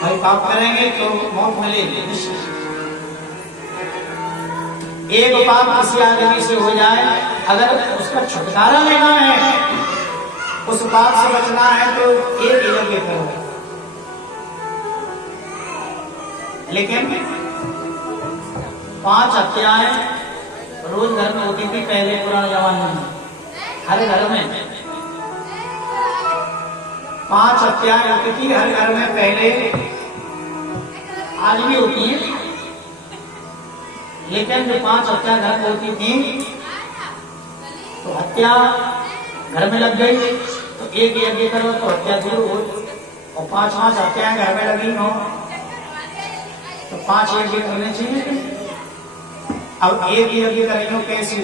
भाई पाप करेंगे तो मौत मिलेगी निश्चित। एक पाप किसी आदमी से हो जाए, अगर उसका छुटकारा लेना है, उस पाप से बचना है तो एक यज्ञ करो। लेकिन 5 हत्याएं रोज घर में होती थी पहले पुराने जमाने में, हर घर में 5 हत्याएं होती थी हर घर में। पहले आज भी होती है, लेकिन जो 5 हत्या घर में होती थी तो हत्या घर में लग गई तो एक यज्ञ करो तो हत्या दूर हो, और 5 हत्याएं घर में लगी हो तो 5 यज्ञ करने चाहिए। अब एक यज्ञ करेंगे हो कैसे,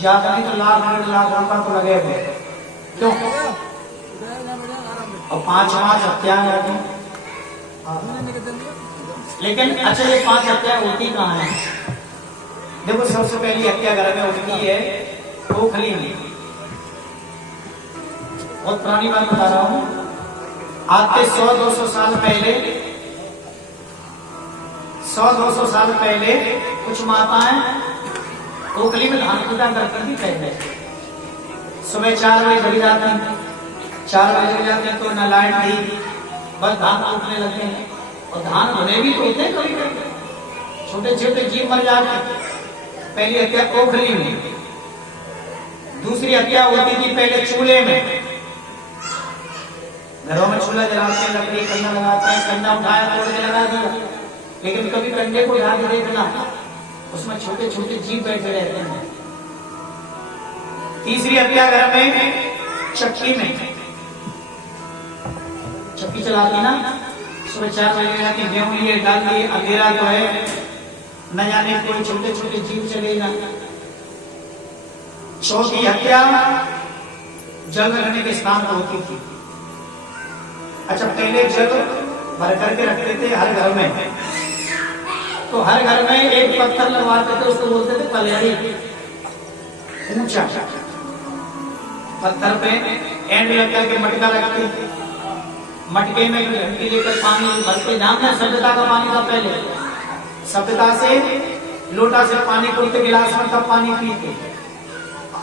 ज्यादा नहीं तो लाख 1.5 लाख रुपया तो लगेगा, क्यों? और 5 हत्याएं लगी। लेकिन अच्छा ये 5 हत्याएं होती कहाँ है? देखो सबसे पहली हत्या घर में होती है खोखली में। बहुत पुरानी बात बता रहा हूं, आज से 100-200 साल पहले, 100-200 साल पहले कुछ माताएं खोखली में धान कूटा करती थी। पहले सुबह 4 बजे जग जाती, 4 बजे जग जाते तो न लाइट थी, बस धान कूटने लगते हैं। और धान धुने भी तो होते हैं कभी कभी, छोटे छोटे जीव मर जाते। पहली हत्या खोखली में। दूसरी हत्या होती थी पहले चूल्हे में, घरों में चूल्हा जलाते हैं, लकड़ी कंधा लगाते हैं, कंधा उठाया तोड़ के लगा दिया। लेकिन कभी कंधे को उठा के देखना, उसमें छोटे छोटे जीव बैठे रहते हैं। तीसरी हत्या घर में चक्की में, चक्की चलाती ना, सुबह 4 बजे जाती, गेहूं लिए डाल दिए, अंधेरा तो है, न जाने कोई छोटे छोटे जीव चलेगा। चौथी हत्या जल रखने के स्थान पर होती थी। अच्छा पहले जल भर करके रखते थे हर घर में, तो हर घर में एक पत्थर लगवाते थे, उसको बोलते थे पलेड़ी, ऊंचा पत्थर पे एंड लग करके मटका रखते थे। मटके में घंटी लेकर पानी भरते, ध्यान में सभ्यता का पानी था पहले, सभ्यता से लोटा से पानी खोलते गिलास में, तब पानी पीते।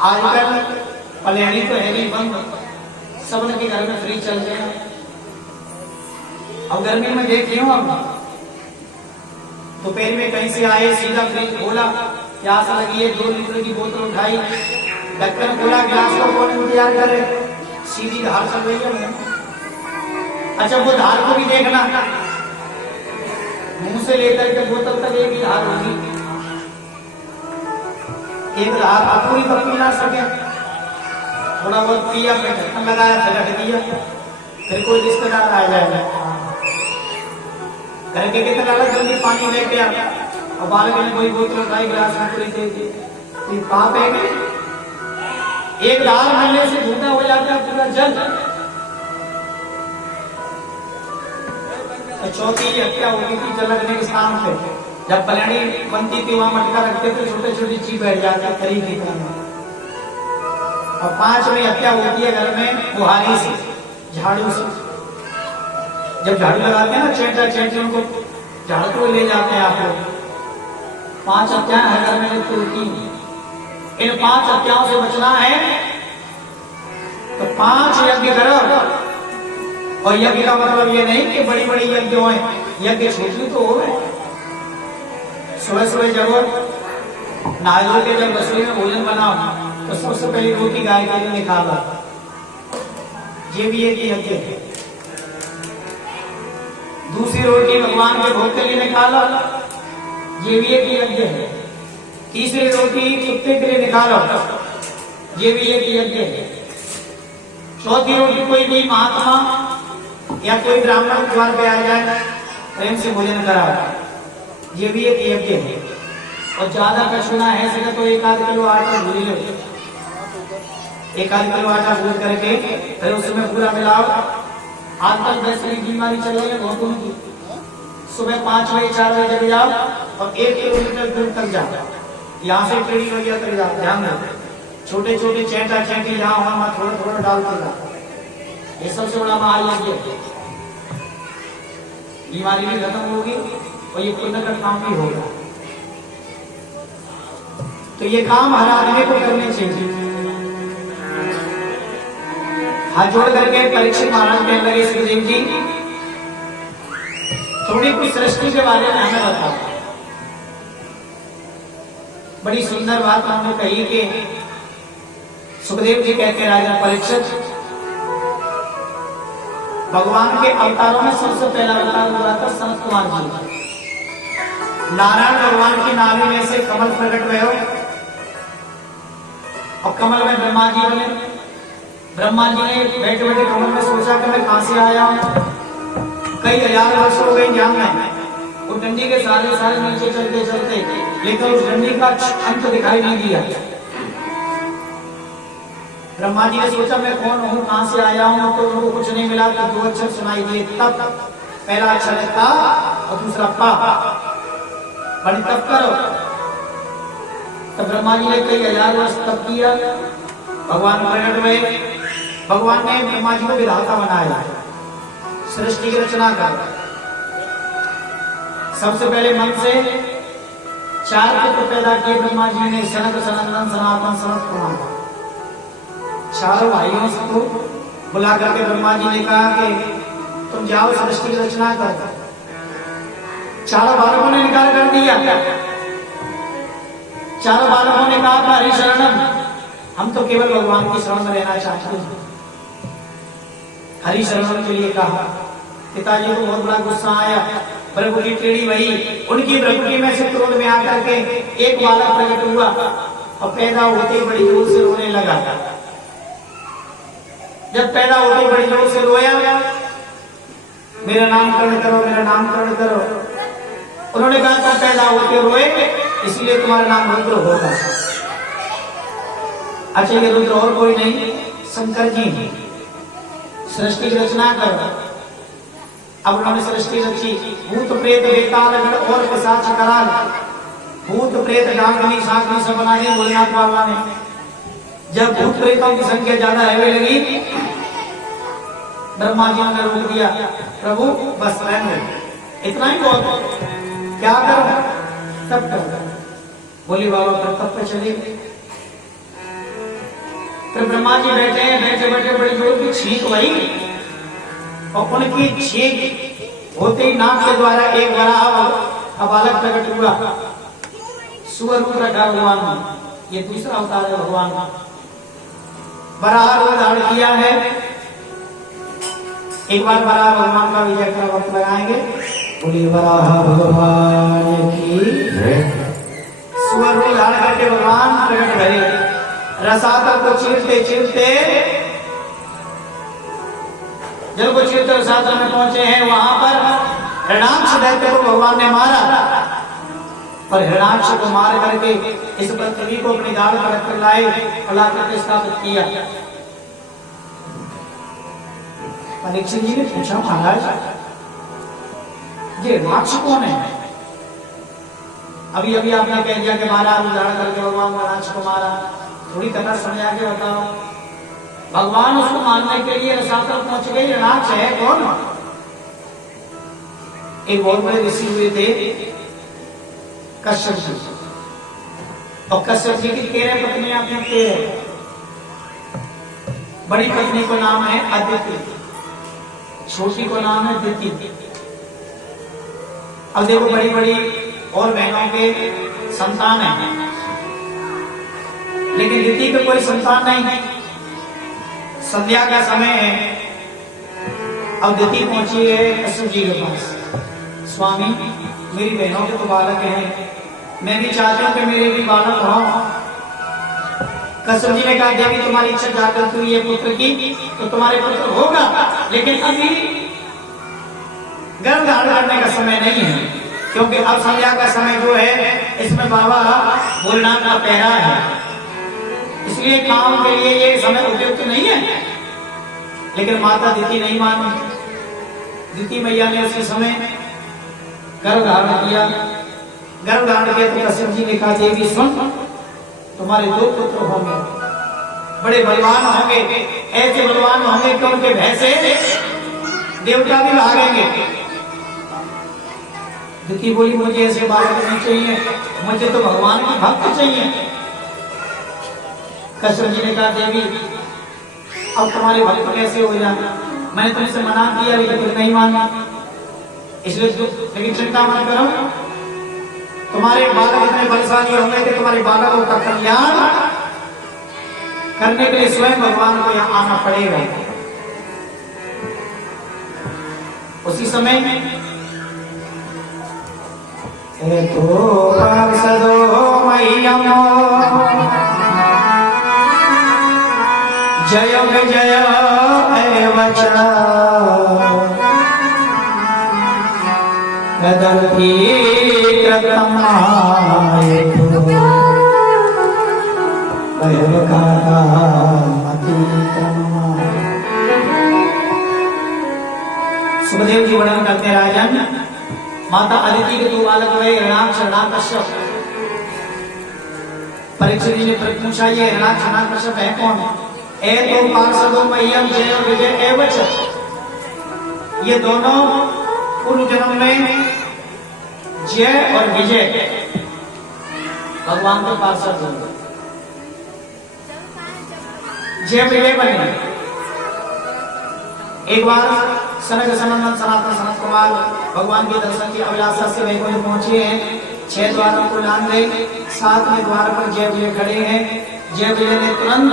आजकल पलेड़ी तो है नहीं, बंद, सबने के घर में फ्रिज चल गया। अब गर्मी में देख लियो, अब दोपहर में कहीं से आए, सीधा फ्रिज खोला, प्यास लगी है, 2 लीटर की बोतल उठाई, ढक्कन खोला, गिलास को कौन इंतजार करे, सीधी धार चल रही है। अच्छा वो धार को भी देखना, मुंह से लेकर के बोतल तक एक ही धार होगी, एक धार पूरी तो पी ना सके, थोड़ा बहुत पिया, फिर ढक्कन लगाया, फिर रख दिया, फिर कोई रिश्तेदार आ जाएगा, घर के कहते लगा जल्दी पानी लेके आ, और बालक ने कोई बोतल उठाई, गिलास में पूरी दे दी, तो पाप है कि एक धार मिलने से धूना हो जाता है पूरा जल। चौथी हत्या होती थी जल रखने के स्थान पे, जब पलेड़ी बनती थी वहां मटका रखते थे, छोटे छोटे जीव बैठ जाते खरीद की तरह। और 5वीं हत्या होती है घर में बुहारी से, झाड़ू से। जब झाड़ू लगाते हैं ना, चेंटा चेंटियों को झाड़ू को ले जाते हैं आप लोग। 5 हत्याएं हर घर में होती हैं। इन 5 हत्याओं से बचना है तो 5 यज्ञ करो। और यज्ञ का मतलब ये नहीं कि बड़ी बड़ी यज्ञ हो, यज्ञ छोटी तो हो। सुबह सुबह जब नहा के जब रसोई में भोजन बनाओ तो सबसे पहले रोटी गाय के लिए निकालो, ये भी एक यज्ञ है। दूसरी रोटी भगवान के भोग के लिए निकालो, ये भी एक यज्ञ है। तीसरी रोटी कुत्ते के लिए निकालो, ये भी एक यज्ञ है। चौथी रोटी कोई महात्मा या कोई ब्राह्मण द्वार पे आ जाए, प्रेम से भोजन कराओ, ये भी एक यज्ञ है। और ज्यादा कछुना है सके तो 1-8 किलो आटा भूल लो, 1-8 किलो आटा भूल करके फिर उसमें पूरा मिलाओ। आजकल वैसे की बीमारी चल रही है बहुतों की, सुबह 5 बजे 4 बजे जग जाओ और 1 किलोमीटर दूर तक जाओ, यहाँ से ट्रेनिंग वगैरह तक जाओ। ध्यान रखो, छोटे छोटे चेंटा चेंटी जहाँ वहां थोड़ा थोड़ा डालते जाओ, ये सबसे बड़ा महायज्ञ है। बीमारी भी खत्म होगी और ये पुण्य का काम भी होगा। तो ये काम हर आदमी को करने चाहिए। हाथ जोड़ करके परीक्षित महाराज कहने लगे, सुखदेव जी थोड़ी कुछ सृष्टि के बारे में हमें बताओ। बड़ी सुंदर बात हमने कही कि सुखदेव जी कहते हैं, राजा परीक्षित भगवान के अवतारों में सबसे पहला अवतार हुआ था सनत कुमार जी। नारायण भगवान की नाभि में से कमल प्रकट हुए और कमल में ब्रह्मा जी बने। ब्रह्मा जी ने बैठे बैठे कमल में सोचा कि मैं कहां से आया हूं। कई हजार वर्ष हो गए ज्ञान में, वो डंडी के सारे नीचे चलते चलते, लेकिन उस डंडी का अंत दिखाई नहीं दिया। ब्रह्मा जी ने सोचा मैं कौन हूं, कहां से आया हूं, तो उनको कुछ नहीं मिला। तो दो अक्षर सुनाई दिए, तप। पहला अक्षर है ता और दूसरा पा। बड़ी तप करो। तो ब्रह्मा जी ने कई हजार वर्ष तप किया, भगवान प्रकट हुए। भगवान ने ब्रह्मा जी को विधाता बनाया, सृष्टि की रचना कर। सबसे पहले मन से 4 पुत्र पैदा किए ब्रह्मा जी ने, सनक, सनंदन, सनातन, सनत कुमार। चारों भाइयों को बुला करके ब्रह्मा जी ने कहा कि तुम जाओ सृष्टि की रचना कर। चारों बालकों ने निकाल कर दिया। चारों बालकों ने कहा हरि शरणम, हम तो केवल भगवान की शरण में रहना चाहते हैं। हरि शरणम के लिए कहा। पिताजी को बहुत बड़ा गुस्सा आया। प्रभु की टेढ़ी वही, उनकी प्रभु में से क्रोध में आकर के एक बालक प्रकट हुआ और पैदा होते ही बड़ी जोर से रोने लगा। जब पैदा होते ही बड़ी जोर से रोया, मेरा नामकरण करो, मेरा नामकरण करो। उन्होंने कहा तुम पैदा होते रोए, इसलिए तुम्हारा नाम रुद्र होगा। अच्छा, ये रुद्र और कोई नहीं, शंकर जी। सृष्टि की रचना कर। अब उन्होंने सृष्टि रची। भूत प्रेत बेताल और पिशाच कराल, भूत प्रेत डांगनी सागनी सब बना दी भोलेनाथ बाबा ने। जब भूत प्रेतों की संख्या ज्यादा रहने लगी, ब्रह्मा जी ने रोक दिया, प्रभु बस रहने दो, इतना ही बहुत। क्या करो? तब करो। बोले बाबा पर तब पे चले। फिर ब्रह्मा जी बैठे बैठे बड़ी जोर की छींक हुई और उनकी छींक होते ही नाक के द्वारा एक बड़ा बालक प्रकट हुआ। सुअर रूप रखा भगवान ने। ये दूसरा अवतार है भगवान का। बराह रूप धारण किया है। एक बार बराह भगवान का विजय का वक्त लगाएंगे। बोलिए बराह भगवान की। सुअर रूप धारण करके भगवान प्रकट भरे। रसातल को चीरते चीरते जल को चीरते रसातल में पहुंचे हैं। वहां पर हिरणाक्ष दैत्य को भगवान ने मारा, पर हिरणाक्ष को मार करके इस पृथ्वी को अपनी दाढ़ पर रख लाए और ला करके स्थापित किया। परीक्षित जी ने पूछा, महाराज ये हिरणाक्ष कौन है? अभी अभी आपने कह दिया कि महाराज उदाहरण करके भगवान हिरणाक्ष को मारा। थोड़ी कथा समझा के बताओ। भगवान उसको मारने के लिए रसातल पहुंच गए। हिरणाक्ष है कौन? एक बहुत बड़े ऋषि हुए थे कश्यप जी, और कश्यप जी की 13 पत्नियां थी। 13 बड़ी पत्नी को नाम है अदिति, छोटी को नाम है दिति। अब देखो बड़ी बड़ी और बहनों के संतान है, लेकिन दिति का कोई संतान नहीं। संध्या का समय है। अब दिति पहुंची है कश्यप जी के पास। स्वामी मेरी बहनों के तो बालक हैं, मैं भी चाहती हूं कि मेरे भी बालक हों। कश्यप जी ने कहा देवी तुम्हारी इच्छा जागृत हुई है पुत्र की, तो तुम्हारे पुत्र होगा, लेकिन अभी गर्भ धारण करने का समय नहीं है, क्योंकि अब संध्या का समय जो है इसमें बाबा भोलेनाथ का पहरा है, इसलिए काम के लिए ये समय उपयुक्त नहीं है। लेकिन माता दिति नहीं मानी। दिति मैया ने उसी समय गर्भ धारण किया। गर्भ धारण किया तो कश्यप जी ने कहा देवी सुन, तुम्हारे 2 पुत्र होंगे, बड़े बलवान होंगे, ऐसे बलवान होंगे कि उनके भय से देवता भी भागेंगे। दुखी बोली मुझे ऐसे बालक नहीं चाहिए, मुझे तो भगवान की भक्त चाहिए। कश्यप जी ने कहा देवी अब तुम्हारे भक्त कैसे हो जाए, मैंने तुमसे मना किया लेकिन तुम नहीं माना, इसलिए लेकिन चिंता मत करो, तुम्हारे बालक इतने बलशाली होंगे कि तुम्हारे बालकों का कल्याण करने के लिए स्वयं भगवान को यहाँ आना पड़ेगा। उसी समय जय विजय सुखदेव जी वर्णन करते राजन, माता अदिति के दो बालक हुए हिरणाक्ष हिरण्याकश्यप। परीक्षित जी ने पूछा ये हिरणाक्ष हिरण्याकश्यप है कौन? ए तो पार्षदो मह्यम जय और विजय एवच, ये दोनों पूर्व जन्म में जय और विजय भगवान के पार्षद होंगे, जय विजय बने। एक बार सनक सनंदन सनातन सनत कुमार भगवान के दर्शन की अभिलाषा से वैकुंठ पहुंचे हैं। 6 द्वारों को लान दे, 7वें द्वार पर जय विजय खड़े हैं। जय विजय ने तुरंत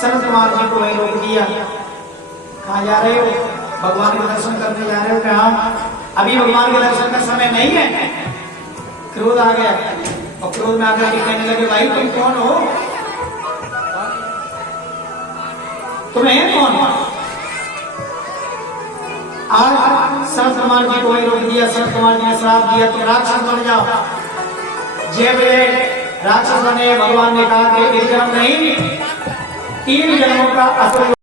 सनत कुमार जी को वही रोक दिया। कहाँ जा रहे हो? भगवान के दर्शन करने जा रहे हो? कहा अभी भगवान के दर्शन का समय नहीं है। क्रोध आ गया और क्रोध में आकर के कहने लगे भाई तुम कौन हो, तुम्हें कौन? आज सनत कुमार जी को वही रोक दिया। सनत कुमार जी ने श्राप दिया तुम राक्षस बन जाओ। जय विजय राक्षस बने। भगवान ने कहा कि 1 जन्म नहीं 3 जन्मों का असुर